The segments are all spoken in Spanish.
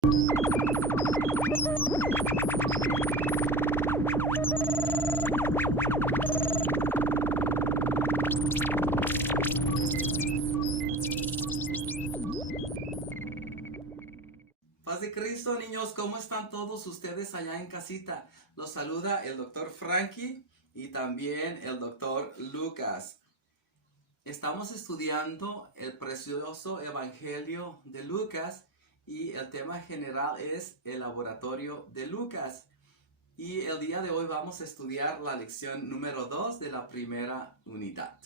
Paz de Cristo, niños, ¿cómo están todos ustedes allá en casita? Los saluda el doctor Frankie y también el doctor Lucas. Estamos estudiando el precioso Evangelio de Lucas y el tema general es el laboratorio de Lucas. Y el día de hoy vamos a estudiar la lección número 2 de la primera unidad.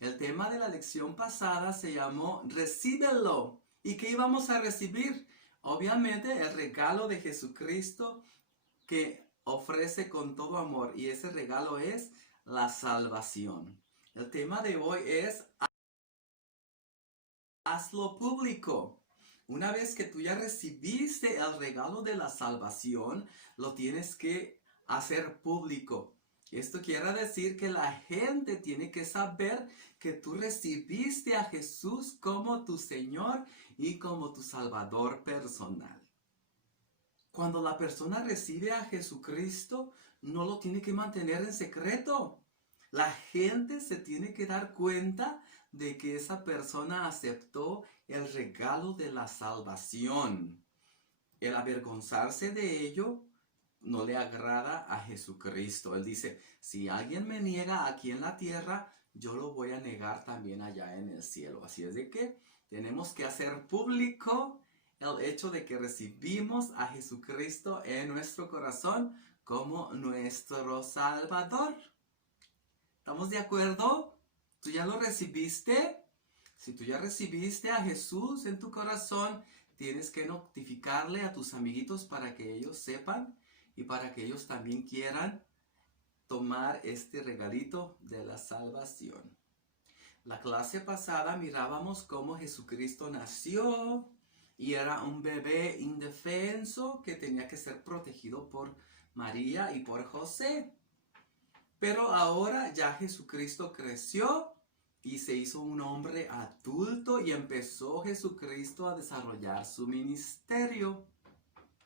El tema de la lección pasada se llamó Recíbelo. ¿Y qué íbamos a recibir? Obviamente el regalo de Jesucristo que ofrece con todo amor, y ese regalo es la salvación. El tema de hoy es hazlo público. Una vez que tú ya recibiste el regalo de la salvación, lo tienes que hacer público. Esto quiere decir que la gente tiene que saber que tú recibiste a Jesús como tu Señor y como tu Salvador personal. Cuando la persona recibe a Jesucristo, no lo tiene que mantener en secreto. La gente se tiene que dar cuenta de que esa persona aceptó el regalo de la salvación. El avergonzarse de ello no le agrada a Jesucristo. Él dice, si alguien me niega aquí en la tierra, yo lo voy a negar también allá en el cielo. Así es de que tenemos que hacer público el hecho de que recibimos a Jesucristo en nuestro corazón como nuestro Salvador. ¿Estamos de acuerdo? ¿Tú ya lo recibiste? Si tú ya recibiste a Jesús en tu corazón, tienes que notificarle a tus amiguitos para que ellos sepan y para que ellos también quieran tomar este regalito de la salvación. La clase pasada mirábamos cómo Jesucristo nació y era un bebé indefenso que tenía que ser protegido por María y por José. Pero ahora ya Jesucristo creció y se hizo un hombre adulto y empezó Jesucristo a desarrollar su ministerio.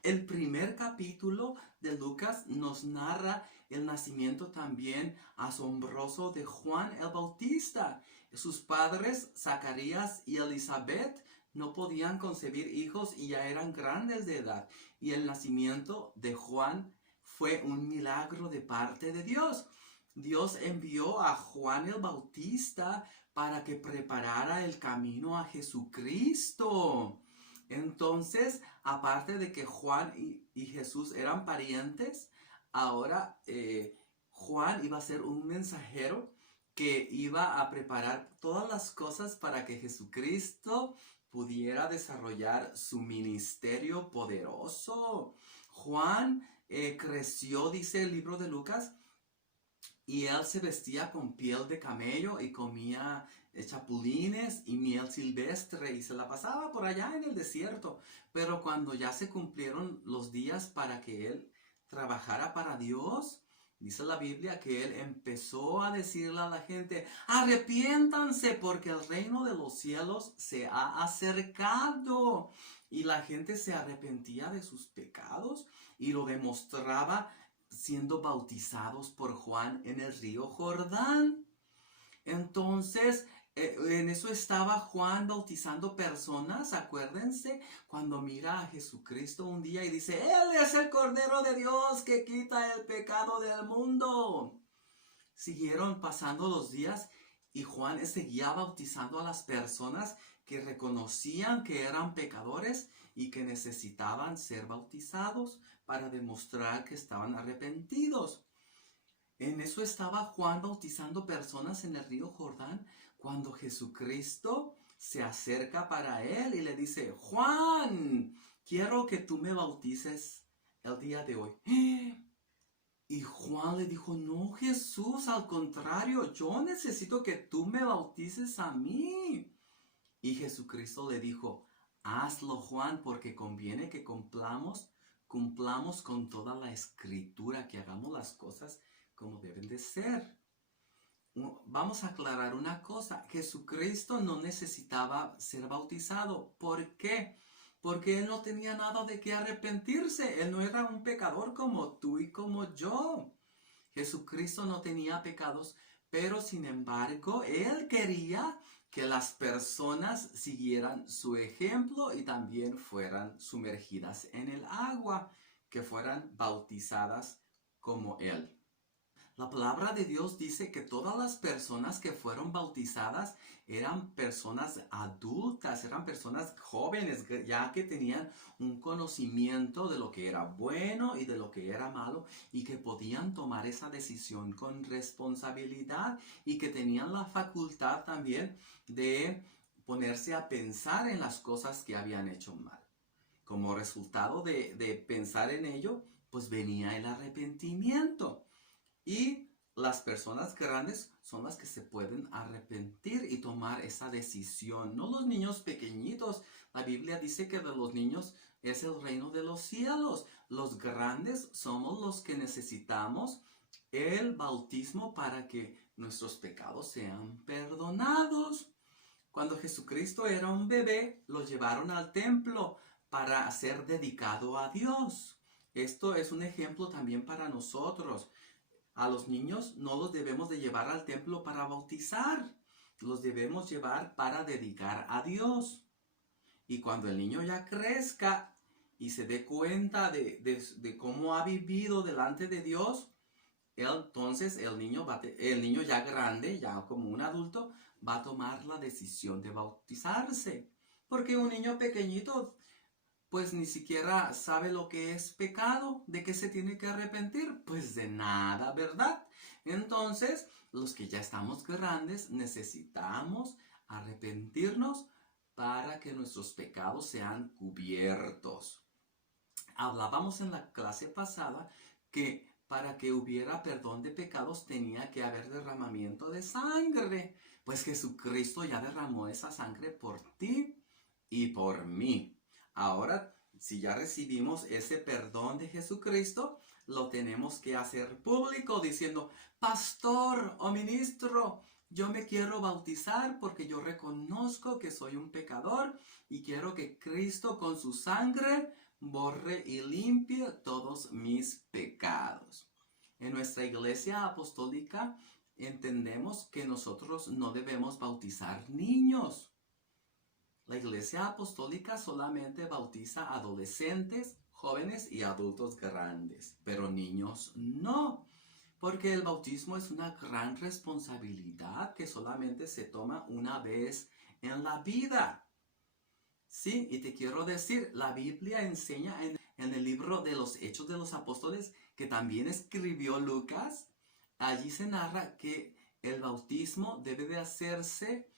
El primer capítulo de Lucas nos narra el nacimiento también asombroso de Juan el Bautista. Sus padres, Zacarías y Elizabeth, no podían concebir hijos y ya eran grandes de edad. Y el nacimiento de Juan fue un milagro de parte de Dios. Dios envió a Juan el Bautista para que preparara el camino a Jesucristo. Entonces, aparte de que Juan y Jesús eran parientes, ahora Juan iba a ser un mensajero que iba a preparar todas las cosas para que Jesucristo pudiera desarrollar su ministerio poderoso. Juan creció, dice el libro de Lucas, y él se vestía con piel de camello y comía chapulines y miel silvestre y se la pasaba por allá en el desierto. Pero cuando ya se cumplieron los días para que él trabajara para Dios, dice la Biblia que él empezó a decirle a la gente, arrepiéntanse porque el reino de los cielos se ha acercado. Y la gente se arrepentía de sus pecados y lo demostraba siendo bautizados por Juan en el río Jordán. Entonces, en eso estaba Juan bautizando personas, acuérdense, cuando mira a Jesucristo un día y dice, Él es el Cordero de Dios que quita el pecado del mundo. Siguieron pasando los días y Juan seguía bautizando a las personas que reconocían que eran pecadores y que necesitaban ser bautizados para demostrar que estaban arrepentidos. En eso estaba Juan bautizando personas en el río Jordán cuando Jesucristo se acerca para él y le dice, Juan, quiero que tú me bautices el día de hoy. Y Juan le dijo, no, Jesús, al contrario, yo necesito que tú me bautices a mí. Y Jesucristo le dijo, hazlo, Juan, porque conviene que cumplamos con toda la escritura, que hagamos las cosas como deben de ser. Vamos a aclarar una cosa, Jesucristo no necesitaba ser bautizado. ¿Por qué? porque él no tenía nada de qué arrepentirse. Él no era un pecador como tú y como yo. Jesucristo no tenía pecados, pero sin embargo, él quería que las personas siguieran su ejemplo y también fueran sumergidas en el agua, que fueran bautizadas como él. La palabra de Dios dice que todas las personas que fueron bautizadas eran personas adultas, eran personas jóvenes, ya que tenían un conocimiento de lo que era bueno y de lo que era malo y que podían tomar esa decisión con responsabilidad y que tenían la facultad también de ponerse a pensar en las cosas que habían hecho mal. Como resultado de pensar en ello, pues venía el arrepentimiento. Y las personas grandes son las que se pueden arrepentir y tomar esa decisión, no los niños pequeñitos. La Biblia dice que de los niños es el reino de los cielos. Los grandes somos los que necesitamos el bautismo para que nuestros pecados sean perdonados. Cuando Jesucristo era un bebé, lo llevaron al templo para ser dedicado a Dios. Esto es un ejemplo también para nosotros. A los niños no los debemos de llevar al templo para bautizar, los debemos llevar para dedicar a Dios. Y cuando el niño ya crezca y se dé cuenta de cómo ha vivido delante de Dios, entonces el niño ya grande, ya como un adulto, va a tomar la decisión de bautizarse. Porque un niño pequeñito pues ni siquiera sabe lo que es pecado, de qué se tiene que arrepentir, pues de nada, ¿verdad? Entonces, los que ya estamos grandes necesitamos arrepentirnos para que nuestros pecados sean cubiertos. Hablábamos en la clase pasada que para que hubiera perdón de pecados tenía que haber derramamiento de sangre, pues Jesucristo ya derramó esa sangre por ti y por mí. Ahora, si ya recibimos ese perdón de Jesucristo, lo tenemos que hacer público diciendo, pastor o ministro, yo me quiero bautizar porque yo reconozco que soy un pecador y quiero que Cristo con su sangre borre y limpie todos mis pecados. En nuestra iglesia apostólica entendemos que nosotros no debemos bautizar niños. La iglesia apostólica solamente bautiza adolescentes, jóvenes y adultos grandes, pero niños no, porque el bautismo es una gran responsabilidad que solamente se toma una vez en la vida. Sí, y te quiero decir, la Biblia enseña en el libro de los Hechos de los Apóstoles, que también escribió Lucas, allí se narra que el bautismo debe de hacerse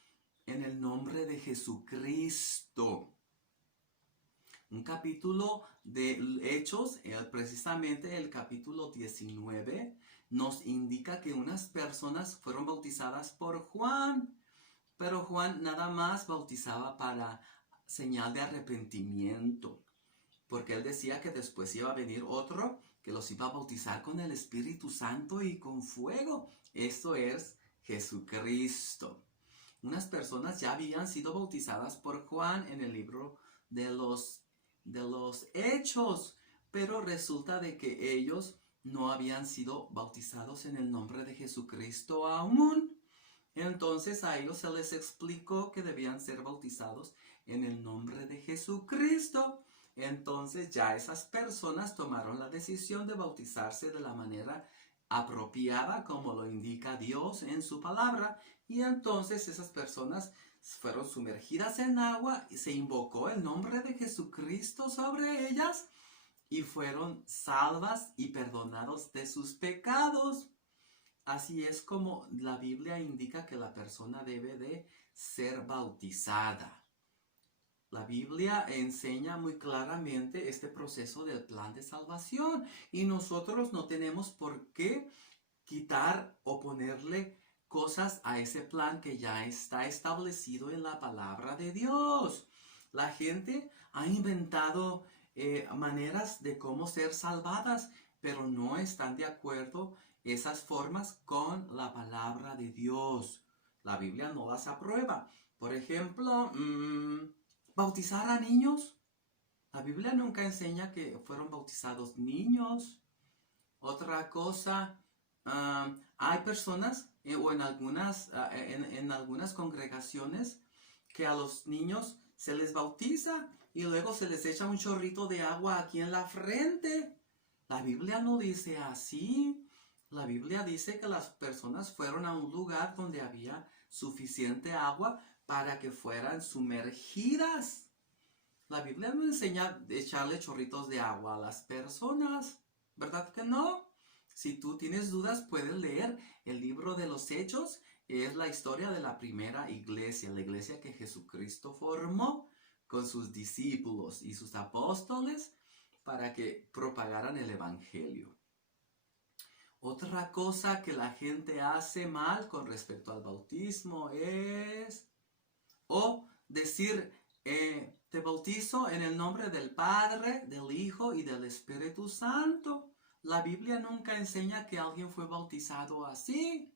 en el nombre de Jesucristo. Un capítulo de Hechos, precisamente el capítulo 19, nos indica que unas personas fueron bautizadas por Juan, pero Juan nada más bautizaba para señal de arrepentimiento, porque él decía que después iba a venir otro que los iba a bautizar con el Espíritu Santo y con fuego. Esto es Jesucristo. Unas personas ya habían sido bautizadas por Juan en el libro de los Hechos, pero resulta de que ellos no habían sido bautizados en el nombre de Jesucristo aún. Entonces a ellos se les explicó que debían ser bautizados en el nombre de Jesucristo. Entonces ya esas personas tomaron la decisión de bautizarse de la manera apropiada como lo indica Dios en su palabra, y entonces esas personas fueron sumergidas en agua y se invocó el nombre de Jesucristo sobre ellas y fueron salvas y perdonados de sus pecados. Así es como la Biblia indica que la persona debe de ser bautizada. La Biblia enseña muy claramente este proceso del plan de salvación y nosotros no tenemos por qué quitar o ponerle cosas a ese plan que ya está establecido en la palabra de Dios. La gente ha inventado maneras de cómo ser salvadas, pero no están de acuerdo esas formas con la palabra de Dios. La Biblia no las aprueba. Por ejemplo, bautizar a niños. La Biblia nunca enseña que fueron bautizados niños. Otra cosa, hay personas o en algunas congregaciones que a los niños se les bautiza y luego se les echa un chorrito de agua aquí en la frente. La Biblia no dice así. La Biblia dice que las personas fueron a un lugar donde había suficiente agua para que fueran sumergidas. La Biblia no enseña echarle chorritos de agua a las personas, ¿verdad que no? Si tú tienes dudas, puedes leer el libro de los Hechos. Es la historia de la primera iglesia, la iglesia que Jesucristo formó con sus discípulos y sus apóstoles para que propagaran el evangelio. Otra cosa que la gente hace mal con respecto al bautismo es decir, te bautizo en el nombre del Padre, del Hijo y del Espíritu Santo. La Biblia nunca enseña que alguien fue bautizado así.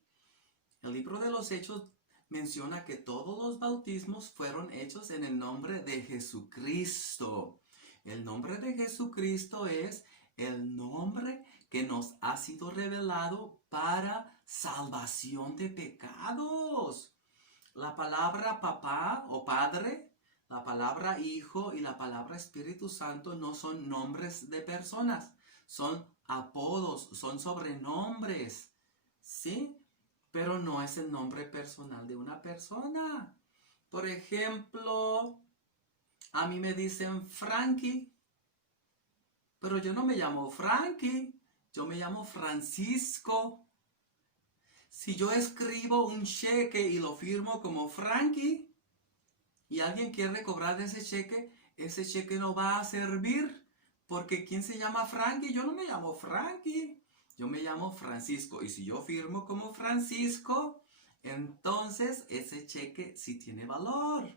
El libro de los Hechos menciona que todos los bautismos fueron hechos en el nombre de Jesucristo. El nombre de Jesucristo es el nombre que nos ha sido revelado para salvación de pecados. La palabra papá o padre, la palabra hijo y la palabra Espíritu Santo no son nombres de personas, son apodos, son sobrenombres, ¿sí? Pero no es el nombre personal de una persona. Por ejemplo, a mí me dicen Frankie, pero yo no me llamo Frankie, yo me llamo Francisco. Si yo escribo un cheque y lo firmo como Frankie y alguien quiere cobrar ese cheque no va a servir. Porque ¿quién se llama Frankie? Yo no me llamo Frankie, yo me llamo Francisco. Y si yo firmo como Francisco, entonces ese cheque sí tiene valor.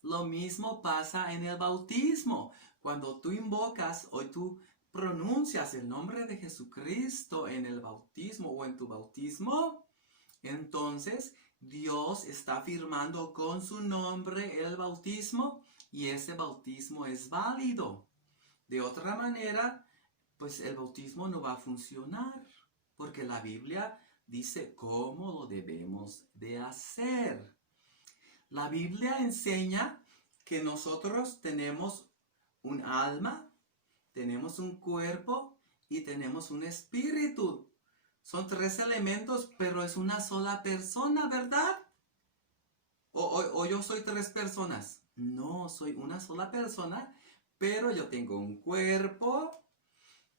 Lo mismo pasa en el bautismo. Cuando tú invocas o tú pronuncias el nombre de Jesucristo en el bautismo o en tu bautismo, entonces Dios está firmando con su nombre el bautismo y ese bautismo es válido. De otra manera, pues el bautismo no va a funcionar, porque la Biblia dice cómo lo debemos de hacer. La Biblia enseña que nosotros tenemos un alma, tenemos un cuerpo y tenemos un espíritu. Son 3 elementos, pero es una sola persona, ¿verdad? O yo soy 3 personas. No, soy una sola persona, pero yo tengo un cuerpo,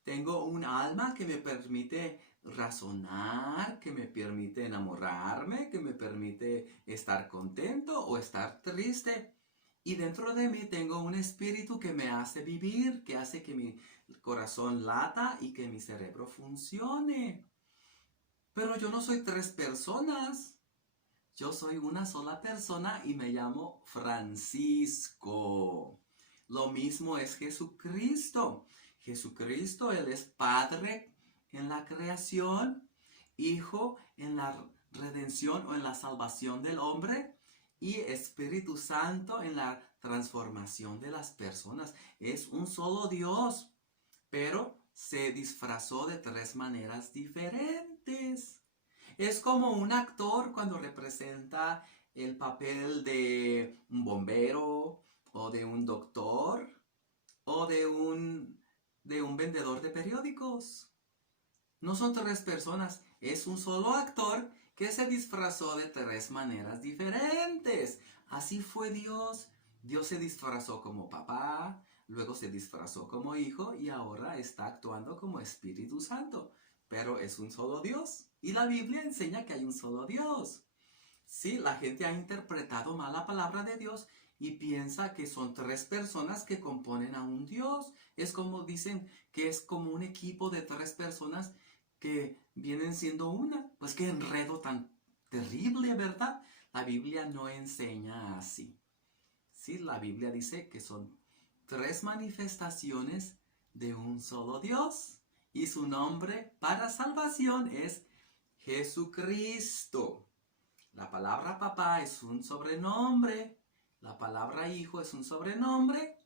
tengo un alma que me permite razonar, que me permite enamorarme, que me permite estar contento o estar triste. Y dentro de mí tengo un espíritu que me hace vivir, que hace que mi corazón lata y que mi cerebro funcione. Pero yo no soy 3 personas. Yo soy una sola persona y me llamo Francisco. Lo mismo es Jesucristo. Jesucristo, Él es Padre en la creación, Hijo en la redención o en la salvación del hombre y Espíritu Santo en la transformación de las personas. Es un solo Dios, pero se disfrazó de 3 maneras diferentes. Es como un actor cuando representa el papel de un bombero o de un doctor o de un vendedor de periódicos. No son 3 personas, es un solo actor que se disfrazó de 3 maneras diferentes. Así fue Dios. Dios se disfrazó como papá, luego se disfrazó como hijo y ahora está actuando como Espíritu Santo. Pero es un solo Dios. Y la Biblia enseña que hay un solo Dios. Sí, la gente ha interpretado mal la palabra de Dios y piensa que son 3 personas que componen a un Dios. Es como dicen que es como un equipo de 3 personas que vienen siendo una. Pues qué enredo tan terrible, ¿verdad? La Biblia no enseña así. Sí, la Biblia dice que son 3 manifestaciones de un solo Dios. Y su nombre para salvación es Jesucristo. La palabra papá es un sobrenombre. La palabra hijo es un sobrenombre.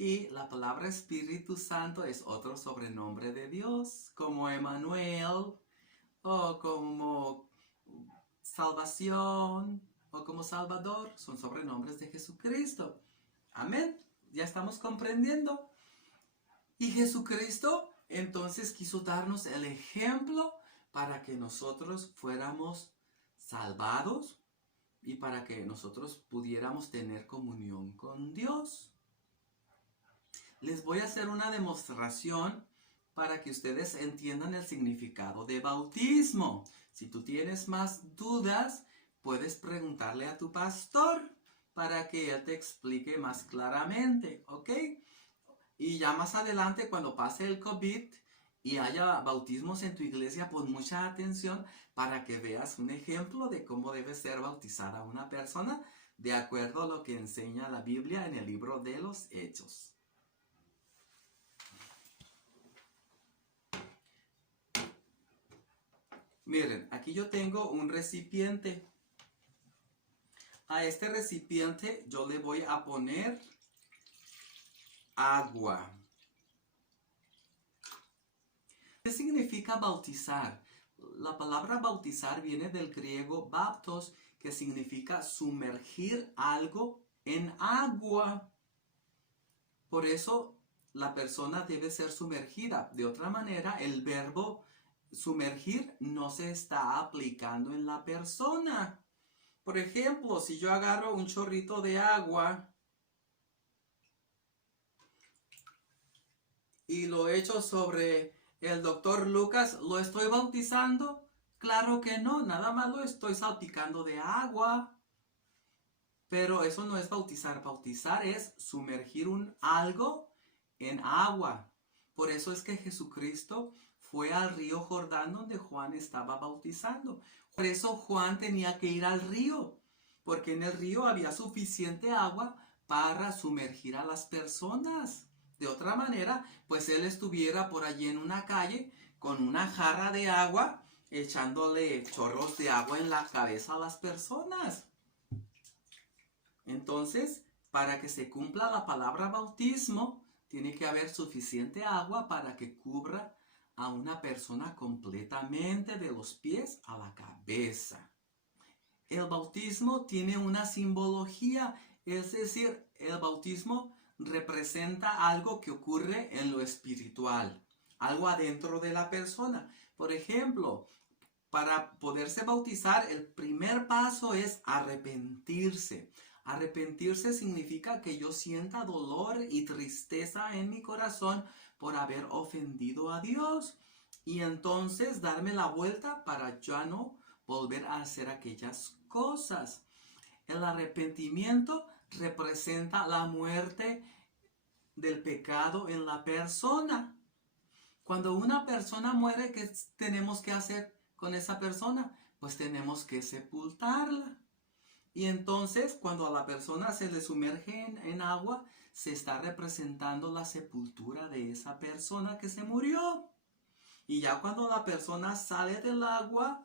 Y la palabra Espíritu Santo es otro sobrenombre de Dios, como Emmanuel, o como salvación, o como Salvador. Son sobrenombres de Jesucristo. Amén. Ya estamos comprendiendo. Y Jesucristo entonces quiso darnos el ejemplo para que nosotros fuéramos salvados y para que nosotros pudiéramos tener comunión con Dios. Les voy a hacer una demostración para que ustedes entiendan el significado de bautismo. Si tú tienes más dudas, puedes preguntarle a tu pastor para que él te explique más claramente, ¿ok? Y ya más adelante, cuando pase el COVID y haya bautismos en tu iglesia, pon mucha atención para que veas un ejemplo de cómo debe ser bautizada una persona de acuerdo a lo que enseña la Biblia en el libro de los Hechos. Miren, aquí yo tengo un recipiente. A este recipiente yo le voy a poner agua. ¿Qué significa bautizar? La palabra bautizar viene del griego baptos, que significa sumergir algo en agua. Por eso la persona debe ser sumergida. De otra manera, el verbo sumergir no se está aplicando en la persona. Por ejemplo, si yo agarro un chorrito de agua y lo echo sobre el doctor Lucas, ¿lo estoy bautizando? Claro que no, nada más lo estoy salpicando de agua. Pero eso no es bautizar. Bautizar es sumergir algo en agua. Por eso es que Jesucristo fue al río Jordán donde Juan estaba bautizando. Por eso Juan tenía que ir al río, porque en el río había suficiente agua para sumergir a las personas. De otra manera, pues él estuviera por allí en una calle con una jarra de agua, echándole chorros de agua en la cabeza a las personas. Entonces, para que se cumpla la palabra bautismo, tiene que haber suficiente agua para que cubra a una persona completamente de los pies a la cabeza. El bautismo tiene una simbología, es decir, el bautismo representa algo que ocurre en lo espiritual, algo adentro de la persona. Por ejemplo, para poderse bautizar, el primer paso es arrepentirse. Arrepentirse significa que yo sienta dolor y tristeza en mi corazón por haber ofendido a Dios. Y entonces darme la vuelta para ya no volver a hacer aquellas cosas. El arrepentimiento representa la muerte del pecado en la persona. Cuando una persona muere, ¿qué tenemos que hacer con esa persona? Pues tenemos que sepultarla. Y entonces, cuando a la persona se le sumerge en agua, se está representando la sepultura de esa persona que se murió. Y ya cuando la persona sale del agua,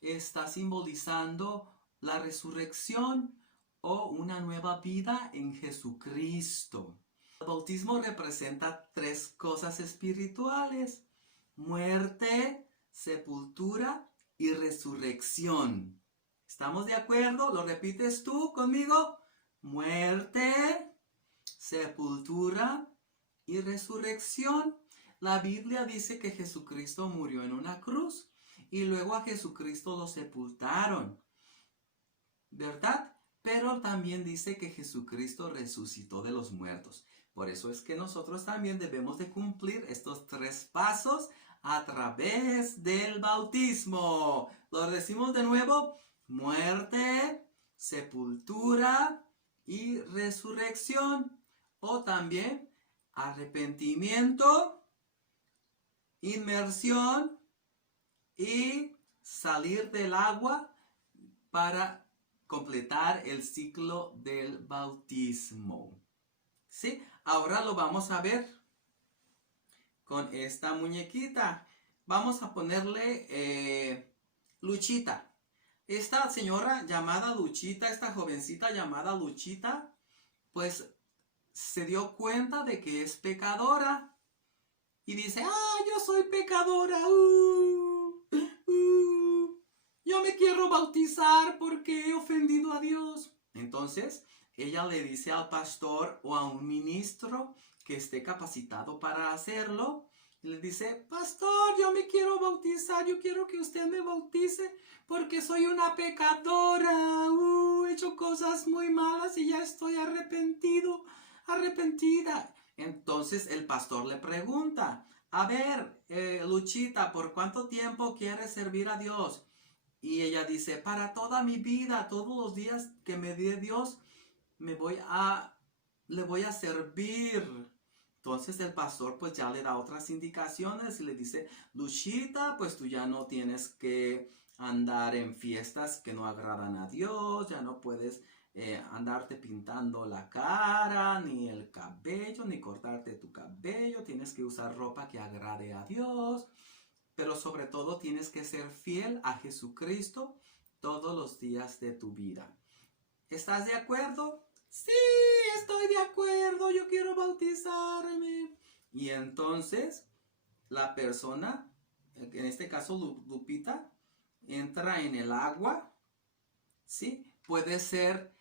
está simbolizando la resurrección o una nueva vida en Jesucristo. El bautismo representa tres cosas espirituales: muerte, sepultura y resurrección. ¿Estamos de acuerdo? ¿Lo repites tú conmigo? Muerte, sepultura y resurrección. La Biblia dice que Jesucristo murió en una cruz y luego a Jesucristo lo sepultaron, ¿verdad? Pero también dice que Jesucristo resucitó de los muertos. Por eso es que nosotros también debemos de cumplir estos tres pasos a través del bautismo. Lo decimos de nuevo: muerte, sepultura y resurrección. O también arrepentimiento, inmersión y salir del agua para completar el ciclo del bautismo. ¿Sí? Ahora lo vamos a ver con esta muñequita. Vamos a ponerle Luchita. Esta señora llamada Luchita, esta jovencita llamada Luchita, pues se dio cuenta de que es pecadora y dice, yo soy pecadora, yo me quiero bautizar porque he ofendido a Dios. Entonces, ella le dice al pastor o a un ministro que esté capacitado para hacerlo, y le dice, pastor, yo me quiero bautizar, yo quiero que usted me bautice porque soy una pecadora, he hecho cosas muy malas y ya estoy arrepentida. Entonces el pastor le pregunta, a ver, Luchita, ¿por cuánto tiempo quieres servir a Dios? Y ella dice, para toda mi vida, todos los días que me dé Dios, le voy a servir. Entonces el pastor pues ya le da otras indicaciones y le dice, Luchita, pues tú ya no tienes que andar en fiestas que no agradan a Dios, ya no puedes andarte pintando la cara, ni el cabello, ni cortarte tu cabello, tienes que usar ropa que agrade a Dios, pero sobre todo tienes que ser fiel a Jesucristo todos los días de tu vida. ¿Estás de acuerdo? Sí, estoy de acuerdo, yo quiero bautizarme. Y entonces la persona, en este caso Lupita, entra en el agua, ¿sí? Puede ser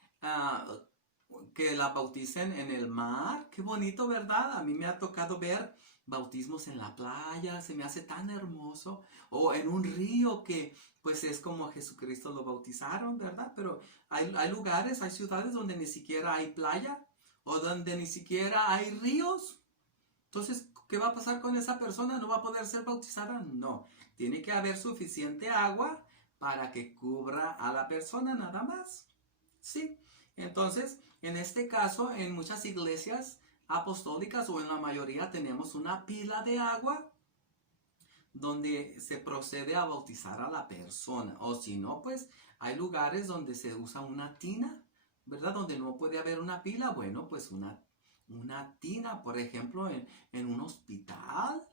que la bauticen en el mar. Qué bonito, ¿verdad? A mí me ha tocado ver bautismos en la playa, se me hace tan hermoso. O en un río que pues es como a Jesucristo lo bautizaron, ¿verdad? Pero hay lugares, hay ciudades donde ni siquiera hay playa o donde ni siquiera hay ríos. Entonces, ¿qué va a pasar con esa persona? ¿No va a poder ser bautizada? No. Tiene que haber suficiente agua para que cubra a la persona nada más. Sí. Entonces, en este caso, en muchas iglesias apostólicas o en la mayoría tenemos una pila de agua donde se procede a bautizar a la persona. O si no, pues hay lugares donde se usa una tina, ¿verdad? Donde no puede haber una pila, bueno, pues una tina, por ejemplo, en un hospital.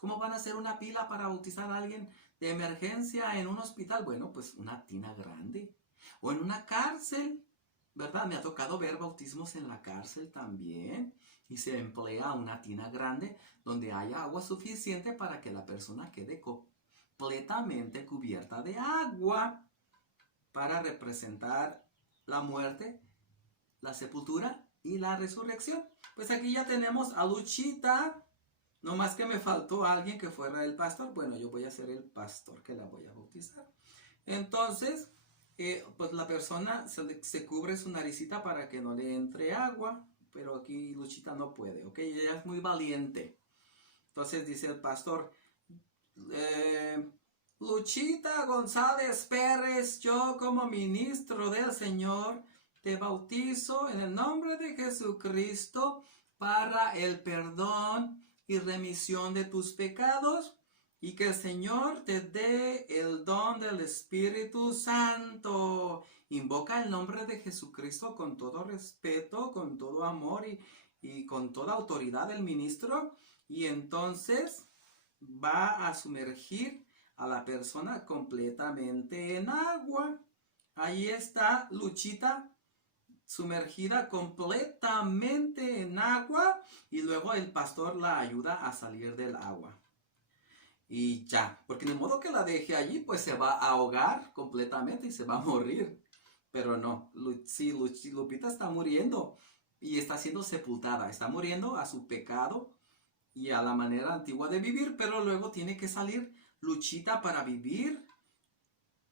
¿Cómo van a hacer una pila para bautizar a alguien de emergencia en un hospital? Bueno, pues una tina grande. O en una cárcel, ¿verdad? Me ha tocado ver bautismos en la cárcel también. Y se emplea una tina grande donde haya agua suficiente para que la persona quede completamente cubierta de agua para representar la muerte, la sepultura y la resurrección. Pues aquí ya tenemos a Luchita. No más que me faltó alguien que fuera el pastor. Bueno, yo voy a ser el pastor que la voy a bautizar. Entonces, pues la persona se cubre su naricita para que no le entre agua. Pero aquí Luchita no puede, ¿ok? Ella es muy valiente. Entonces dice el pastor, Luchita González Pérez, yo como ministro del Señor, te bautizo en el nombre de Jesucristo para el perdón y remisión de tus pecados y que el Señor te dé el don del Espíritu Santo. Invoca el nombre de Jesucristo con todo respeto, con todo amor y con toda autoridad del ministro. Y entonces va a sumergir a la persona completamente en agua. Ahí está Luchita sumergida completamente en agua y luego el pastor la ayuda a salir del agua. Y ya, porque de modo que la deje allí, pues se va a ahogar completamente y se va a morir. Pero no, Lupita está muriendo y está siendo sepultada, está muriendo a su pecado y a la manera antigua de vivir, pero luego tiene que salir Luchita para vivir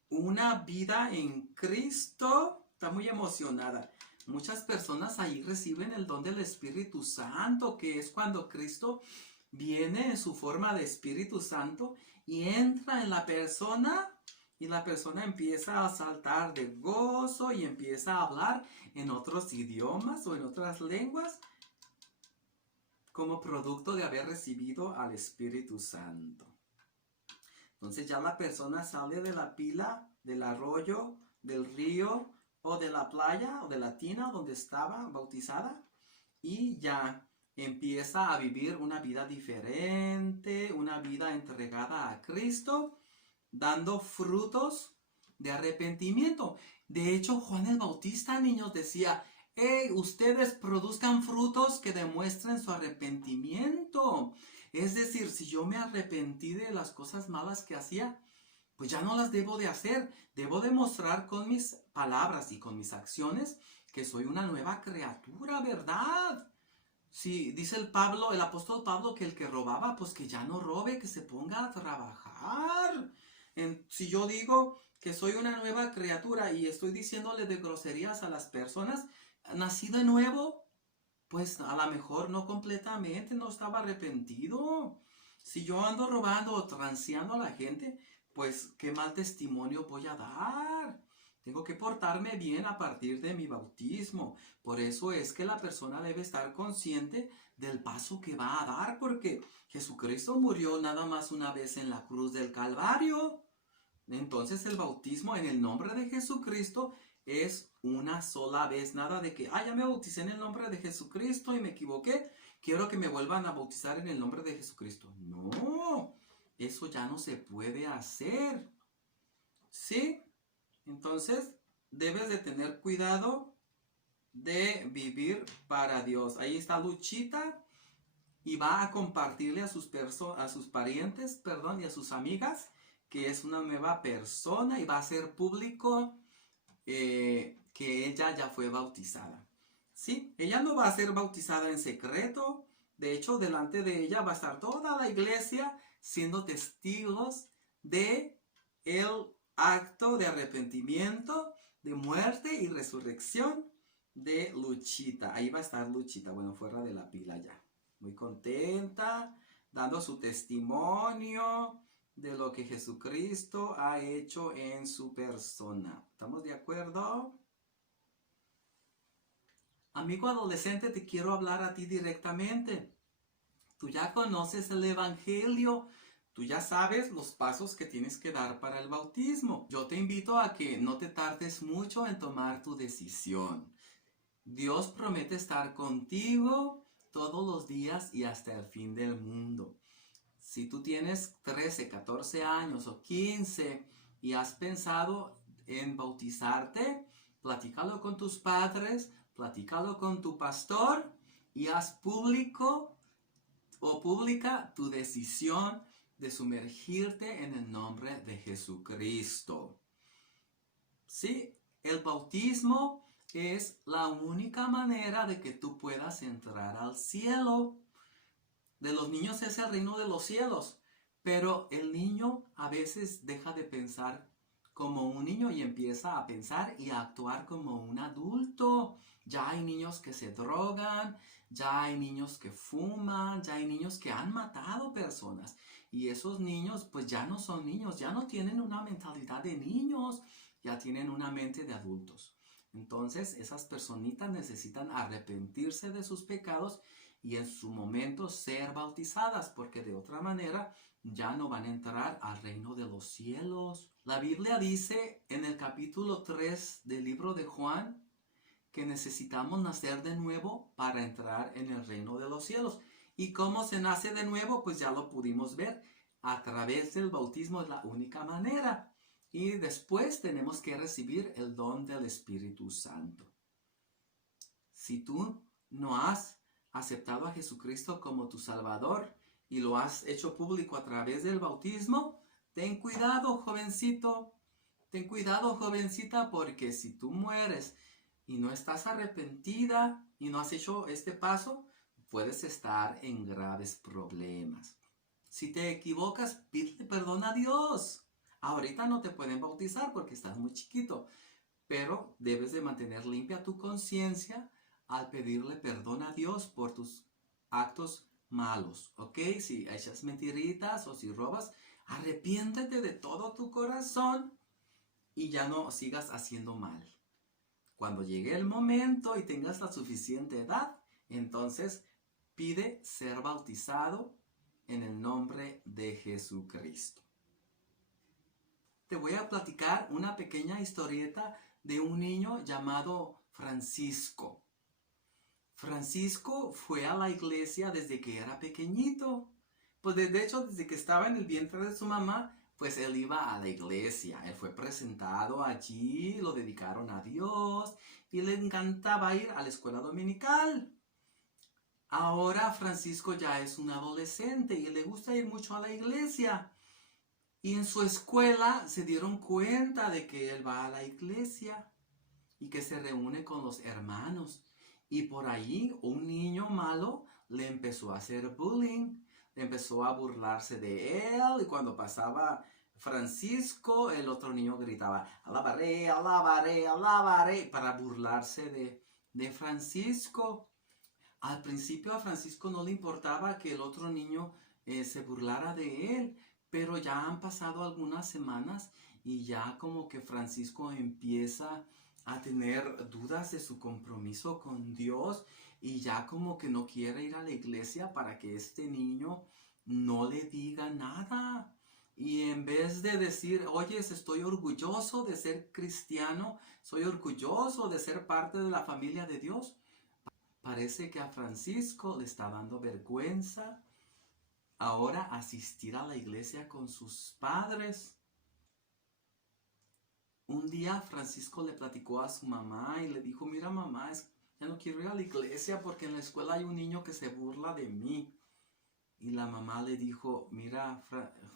una vida en Cristo. Está muy emocionada. Muchas personas ahí reciben el don del Espíritu Santo, que es cuando Cristo viene en su forma de Espíritu Santo y entra en la persona y la persona empieza a saltar de gozo y empieza a hablar en otros idiomas o en otras lenguas como producto de haber recibido al Espíritu Santo. Entonces ya la persona sale de la pila, del arroyo, del río o de la playa o de la tina donde estaba bautizada y ya empieza a vivir una vida diferente, una vida entregada a Cristo, dando frutos de arrepentimiento. De hecho, Juan el Bautista, niños, decía, ustedes produzcan frutos que demuestren su arrepentimiento. Es decir, si yo me arrepentí de las cosas malas que hacía, pues ya no las debo de hacer. Debo demostrar con mis palabras y con mis acciones que soy una nueva criatura, ¿verdad? Sí, dice el apóstol Pablo, que el que robaba, pues que ya no robe, que se ponga a trabajar. Si yo digo que soy una nueva criatura y estoy diciéndole de groserías a las personas, nací de nuevo, pues a lo mejor no completamente, no estaba arrepentido. Si yo ando robando o transeando a la gente, pues qué mal testimonio voy a dar. Tengo que portarme bien a partir de mi bautismo. Por eso es que la persona debe estar consciente del paso que va a dar, porque Jesucristo murió nada más una vez en la cruz del Calvario. Entonces el bautismo en el nombre de Jesucristo es una sola vez. Nada de que, ya me bauticé en el nombre de Jesucristo y me equivoqué, quiero que me vuelvan a bautizar en el nombre de Jesucristo. No, eso ya no se puede hacer. ¿Sí? Entonces debes de tener cuidado de vivir para Dios. Ahí está Luchita y va a compartirle a sus parientes, perdón, y a sus amigas que es una nueva persona y va a ser público que ella ya fue bautizada. ¿Sí? Ella no va a ser bautizada en secreto. De hecho, delante de ella va a estar toda la iglesia siendo testigos de el acto de arrepentimiento, de muerte y resurrección de Luchita. Ahí va a estar Luchita, bueno, fuera de la pila ya. Muy contenta, dando su testimonio de lo que Jesucristo ha hecho en su persona. ¿Estamos de acuerdo? Amigo adolescente, te quiero hablar a ti directamente. Tú ya conoces el Evangelio. Tú ya sabes los pasos que tienes que dar para el bautismo. Yo te invito a que no te tardes mucho en tomar tu decisión. Dios promete estar contigo todos los días y hasta el fin del mundo. Si tú tienes 13, 14 años o 15 y has pensado en bautizarte, platícalo con tus padres, platícalo con tu pastor y haz público o pública tu decisión de sumergirte en el nombre de Jesucristo. Sí, el bautismo es la única manera de que tú puedas entrar al cielo. De los niños es el reino de los cielos, pero el niño a veces deja de pensar como un niño y empieza a pensar y a actuar como un adulto. Ya hay niños que se drogan, ya hay niños que fuman, ya hay niños que han matado personas. Y esos niños pues ya no son niños, ya no tienen una mentalidad de niños, ya tienen una mente de adultos. Entonces esas personitas necesitan arrepentirse de sus pecados y en su momento ser bautizadas, porque de otra manera ya no van a entrar al reino de los cielos. La Biblia dice en el capítulo 3 del libro de Juan que necesitamos nacer de nuevo para entrar en el reino de los cielos. ¿Y cómo se nace de nuevo? Pues ya lo pudimos ver. A través del bautismo es la única manera. Y después tenemos que recibir el don del Espíritu Santo. Si tú no has aceptado a Jesucristo como tu Salvador y lo has hecho público a través del bautismo, ten cuidado, jovencito, ten cuidado, jovencita, porque si tú mueres y no estás arrepentida y no has hecho este paso, puedes estar en graves problemas. Si te equivocas, pídele perdón a Dios. Ahorita no te pueden bautizar porque estás muy chiquito, pero debes de mantener limpia tu conciencia al pedirle perdón a Dios por tus actos malos, ¿ok? Si echas mentiritas o si robas, arrepiéntete de todo tu corazón y ya no sigas haciendo mal. Cuando llegue el momento y tengas la suficiente edad, entonces pide ser bautizado en el nombre de Jesucristo. Te voy a platicar una pequeña historieta de un niño llamado Francisco. Francisco fue a la iglesia desde que era pequeñito. Pues de hecho, desde que estaba en el vientre de su mamá, pues él iba a la iglesia, él fue presentado allí, lo dedicaron a Dios y le encantaba ir a la escuela dominical. Ahora Francisco ya es un adolescente y le gusta ir mucho a la iglesia. Y en su escuela se dieron cuenta de que él va a la iglesia y que se reúne con los hermanos. Y por ahí un niño malo le empezó a hacer bullying, le empezó a burlarse de él. Y cuando pasaba Francisco, el otro niño gritaba, alabaré, alabaré, alabaré, para burlarse de Francisco. Al principio a Francisco no le importaba que el otro niño se burlara de él, pero ya han pasado algunas semanas y ya como que Francisco empieza a tener dudas de su compromiso con Dios y ya como que no quiere ir a la iglesia para que este niño no le diga nada. Y en vez de decir, oye, estoy orgulloso de ser cristiano, soy orgulloso de ser parte de la familia de Dios, parece que a Francisco le está dando vergüenza ahora asistir a la iglesia con sus padres. Un día Francisco le platicó a su mamá y le dijo, mira mamá, ya no quiero ir a la iglesia porque en la escuela hay un niño que se burla de mí. Y la mamá le dijo, mira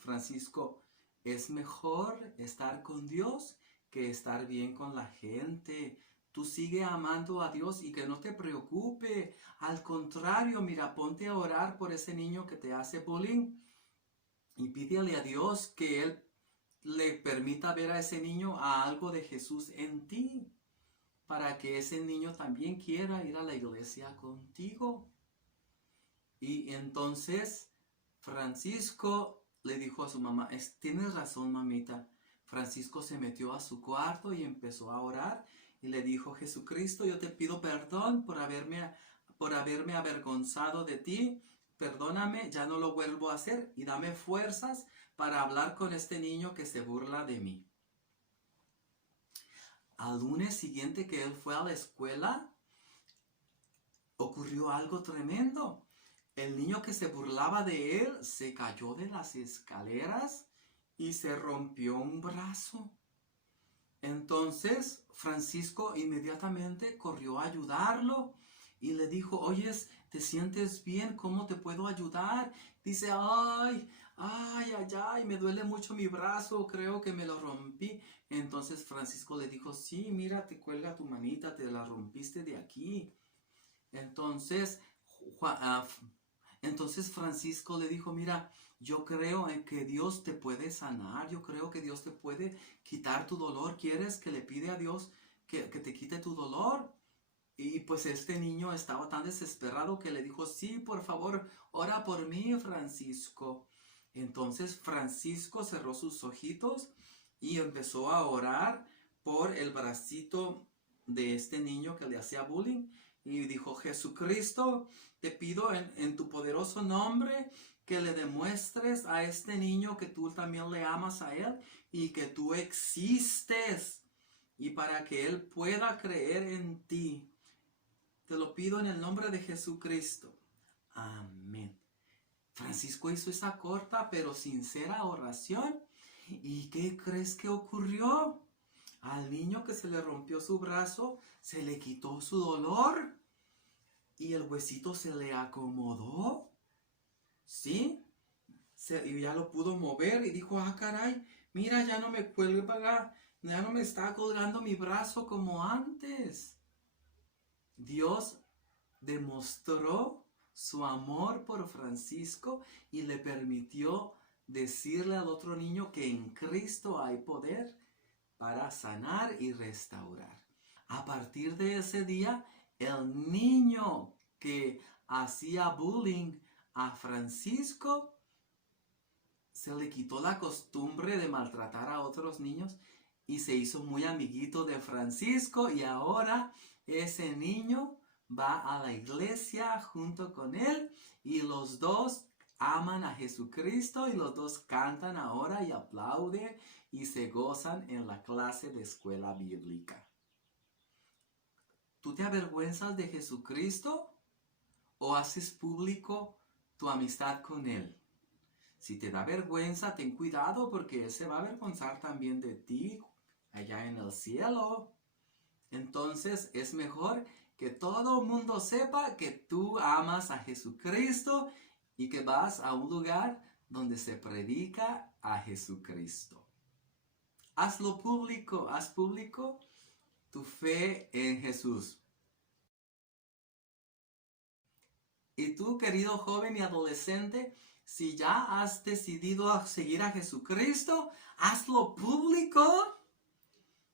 Francisco, es mejor estar con Dios que estar bien con la gente. Tú sigue amando a Dios y que no te preocupe. Al contrario, mira, ponte a orar por ese niño que te hace bullying y pídele a Dios que Él le permita ver a ese niño a algo de Jesús en ti, para que ese niño también quiera ir a la iglesia contigo. Y entonces Francisco le dijo a su mamá, tienes razón mamita. Francisco se metió a su cuarto y empezó a orar y le dijo, Jesucristo, yo te pido perdón por haberme avergonzado de ti. Perdóname, ya no lo vuelvo a hacer y dame fuerzas para hablar con este niño que se burla de mí. Al lunes siguiente que él fue a la escuela, ocurrió algo tremendo. El niño que se burlaba de él se cayó de las escaleras y se rompió un brazo. Entonces Francisco inmediatamente corrió a ayudarlo y le dijo, oyes, ¿te sientes bien? ¿Cómo te puedo ayudar? Dice, ay, me duele mucho mi brazo, creo que me lo rompí. Entonces Francisco le dijo, sí, mira, te cuelga tu manita, te la rompiste de aquí. Entonces Francisco le dijo, mira, yo creo en que Dios te puede sanar, yo creo que Dios te puede quitar tu dolor. ¿Quieres que le pide a Dios que te quite tu dolor? Y pues este niño estaba tan desesperado que le dijo, sí, por favor, ora por mí, Francisco. Entonces Francisco cerró sus ojitos y empezó a orar por el bracito de este niño que le hacía bullying. Y dijo, Jesucristo, te pido en tu poderoso nombre que le demuestres a este niño que tú también le amas a él y que tú existes. Y para que él pueda creer en ti, te lo pido en el nombre de Jesucristo. Amén. Francisco hizo esa corta pero sincera oración. ¿Y qué crees que ocurrió? Al niño que se le rompió su brazo, se le quitó su dolor y el huesito se le acomodó. ¿Sí? Y ya lo pudo mover y dijo, caray, mira, ya no me cuelga, ya no me está colgando mi brazo como antes. Dios demostró su amor por Francisco y le permitió decirle al otro niño que en Cristo hay poder para sanar y restaurar. A partir de ese día, el niño que hacía bullying a Francisco se le quitó la costumbre de maltratar a otros niños y se hizo muy amiguito de Francisco, y ahora ese niño va a la iglesia junto con él y los dos aman a Jesucristo y los dos cantan ahora y aplauden y se gozan en la clase de escuela bíblica. ¿Tú te avergüenzas de Jesucristo o haces público tu amistad con Él? Si te da vergüenza, ten cuidado porque Él se va a avergonzar también de ti allá en el cielo. Entonces es mejor que todo el mundo sepa que tú amas a Jesucristo y que vas a un lugar donde se predica a Jesucristo. Hazlo público, haz público tu fe en Jesús. Y tú, querido joven y adolescente, si ya has decidido a seguir a Jesucristo, hazlo público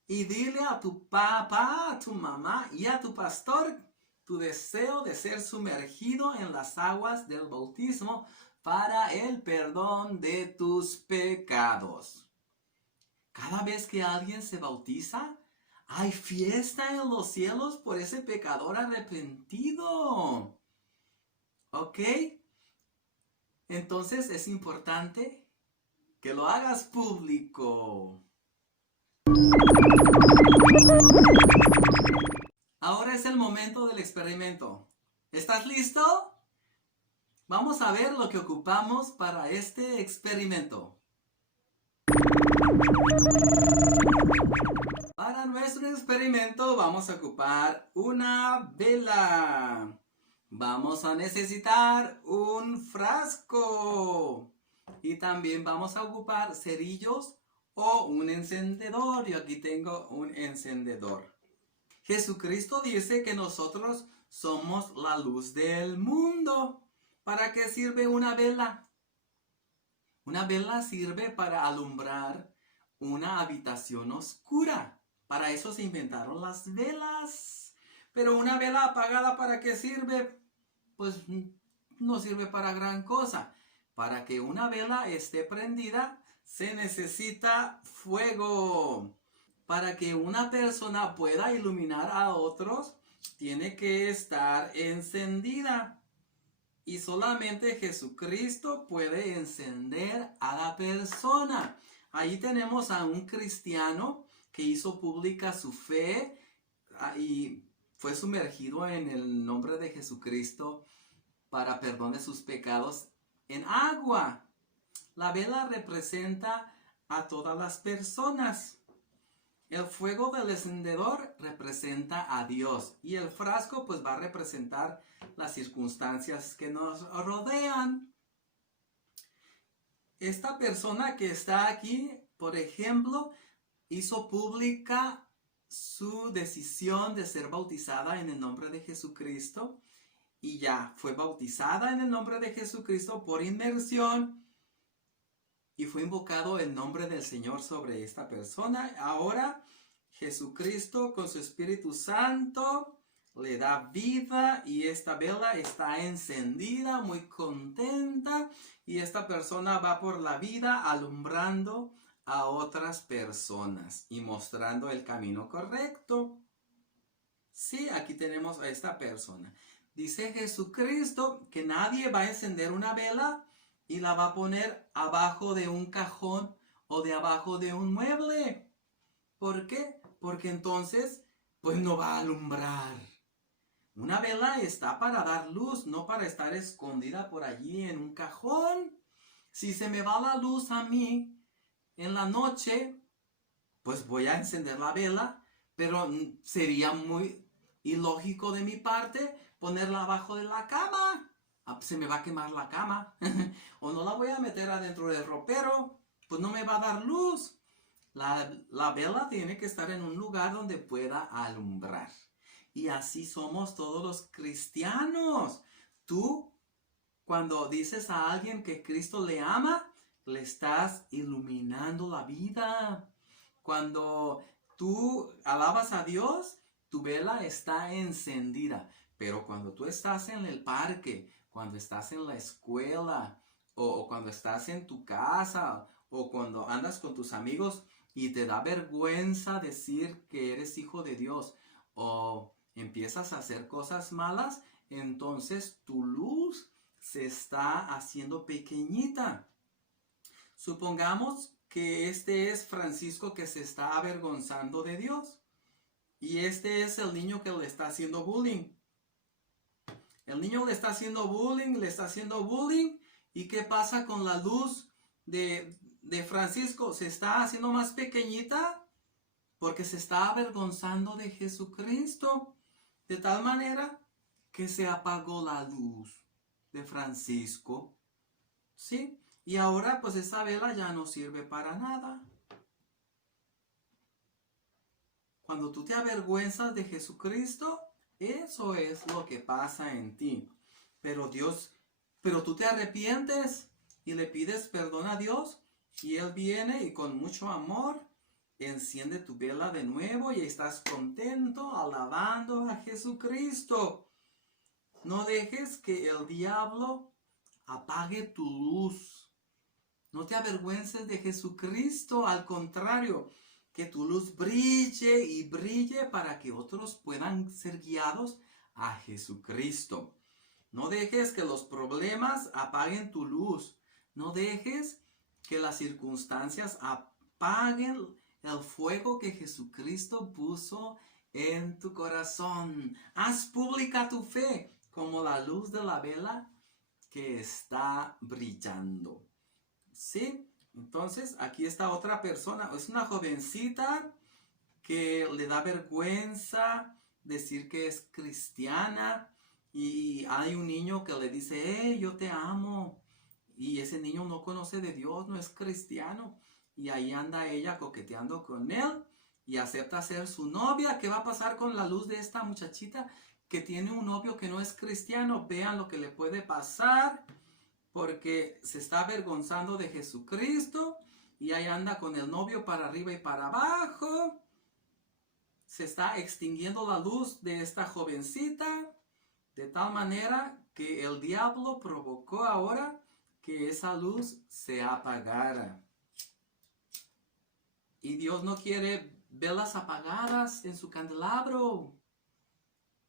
y dile a tu papá, a tu mamá y a tu pastor tu deseo de ser sumergido en las aguas del bautismo para el perdón de tus pecados. Cada vez que alguien se bautiza, hay fiesta en los cielos por ese pecador arrepentido. ¿Ok? Entonces es importante que lo hagas público. Ahora es el momento del experimento. ¿Estás listo? Vamos a ver lo que ocupamos para este experimento. Para nuestro experimento vamos a ocupar una vela. Vamos a necesitar un frasco. Y también vamos a ocupar cerillos o un encendedor. Yo aquí tengo un encendedor. Jesucristo dice que nosotros somos la luz del mundo. ¿Para qué sirve una vela? Una vela sirve para alumbrar una habitación oscura. Para eso se inventaron las velas. Pero una vela apagada, ¿para qué sirve? Pues no sirve para gran cosa. Para que una vela esté prendida, se necesita fuego. Para que una persona pueda iluminar a otros, tiene que estar encendida. Y solamente Jesucristo puede encender a la persona. Ahí tenemos a un cristiano que hizo pública su fe y fue sumergido en el nombre de Jesucristo para perdón de sus pecados en agua. La vela representa a todas las personas. El fuego del encendedor representa a Dios y el frasco pues va a representar las circunstancias que nos rodean. Esta persona que está aquí, por ejemplo, hizo pública su decisión de ser bautizada en el nombre de Jesucristo y ya fue bautizada en el nombre de Jesucristo por inmersión y fue invocado el nombre del Señor sobre esta persona. Ahora Jesucristo con su Espíritu Santo le da vida y esta vela está encendida, muy contenta, y esta persona va por la vida alumbrando a otras personas y mostrando el camino correcto. Sí, aquí tenemos a esta persona. Dice Jesucristo que nadie va a encender una vela y la va a poner abajo de un cajón o de abajo de un mueble. ¿Por qué? Porque entonces, pues no va a alumbrar. Una vela está para dar luz, no para estar escondida por allí en un cajón. Si se me va la luz a mí en la noche, pues voy a encender la vela, pero sería muy ilógico de mi parte ponerla abajo de la cama. Se me va a quemar la cama. O no la voy a meter adentro del ropero, pues no me va a dar luz. La vela tiene que estar en un lugar donde pueda alumbrar. Y así somos todos los cristianos. Tú, cuando dices a alguien que Cristo le ama, le estás iluminando la vida. Cuando tú alabas a Dios, tu vela está encendida. Pero cuando tú estás en el parque, cuando estás en la escuela, o cuando estás en tu casa, o cuando andas con tus amigos y te da vergüenza decir que eres hijo de Dios, o empiezas a hacer cosas malas, entonces tu luz se está haciendo pequeñita. Supongamos que este es Francisco que se está avergonzando de Dios. Y este es el niño que le está haciendo bullying. El niño le está haciendo bullying ¿Y qué pasa con la luz de Francisco? ¿Se está haciendo más pequeñita? Porque se está avergonzando de Jesucristo. De tal manera que se apagó la luz de Francisco. ¿Sí? Y ahora pues esa vela ya no sirve para nada. Cuando tú te avergüenzas de Jesucristo, eso es lo que pasa en ti. Pero tú te arrepientes y le pides perdón a Dios y Él viene y con mucho amor enciende tu vela de nuevo y estás contento alabando a Jesucristo. No dejes que el diablo apague tu luz. No te avergüences de Jesucristo, al contrario, que tu luz brille y brille para que otros puedan ser guiados a Jesucristo. No dejes que los problemas apaguen tu luz. No dejes que las circunstancias apaguen el fuego que Jesucristo puso en tu corazón. Haz pública tu fe como la luz de la vela que está brillando. ¿Sí? Entonces, aquí está otra persona. Es una jovencita que le da vergüenza decir que es cristiana. Y hay un niño que le dice, hey, yo te amo. Y ese niño no conoce de Dios, no es cristiano. Y ahí anda ella coqueteando con él y acepta ser su novia. ¿Qué va a pasar con la luz de esta muchachita que tiene un novio que no es cristiano? Vean lo que le puede pasar porque se está avergonzando de Jesucristo y ahí anda con el novio para arriba y para abajo. Se está extinguiendo la luz de esta jovencita de tal manera que el diablo provocó ahora que esa luz se apagara. Y Dios no quiere velas apagadas en su candelabro.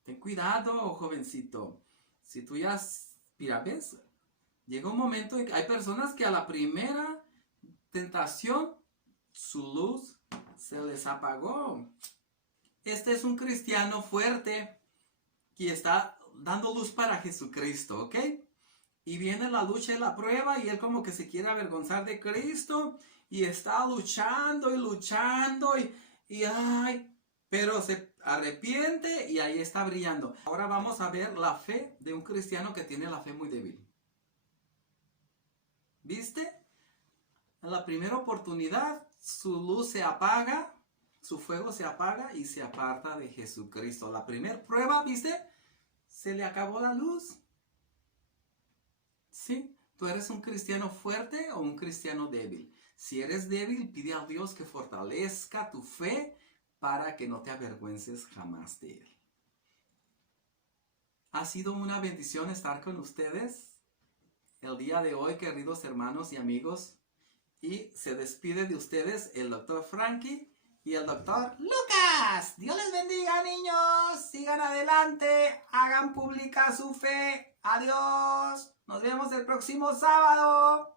Ten cuidado, jovencito. Si tú ya, mira, ¿ves? Llega un momento en que hay personas que a la primera tentación su luz se les apagó. Este es un cristiano fuerte que está dando luz para Jesucristo, ¿ok? Y viene la lucha y la prueba y él como que se quiere avergonzar de Cristo y está luchando y luchando y ay, pero se arrepiente y ahí está brillando. Ahora vamos a ver la fe de un cristiano que tiene la fe muy débil. ¿Viste? En la primera oportunidad su luz se apaga, su fuego se apaga y se aparta de Jesucristo. La primera prueba, ¿viste? Se le acabó la luz. ¿Sí? ¿Tú eres un cristiano fuerte o un cristiano débil? Si eres débil, pide a Dios que fortalezca tu fe para que no te avergüences jamás de Él. Ha sido una bendición estar con ustedes el día de hoy, queridos hermanos y amigos. Y se despide de ustedes el Dr. Frankie y el Dr. Lucas. Dios les bendiga, niños. Sigan adelante. Hagan pública su fe. Adiós. Nos vemos el próximo sábado.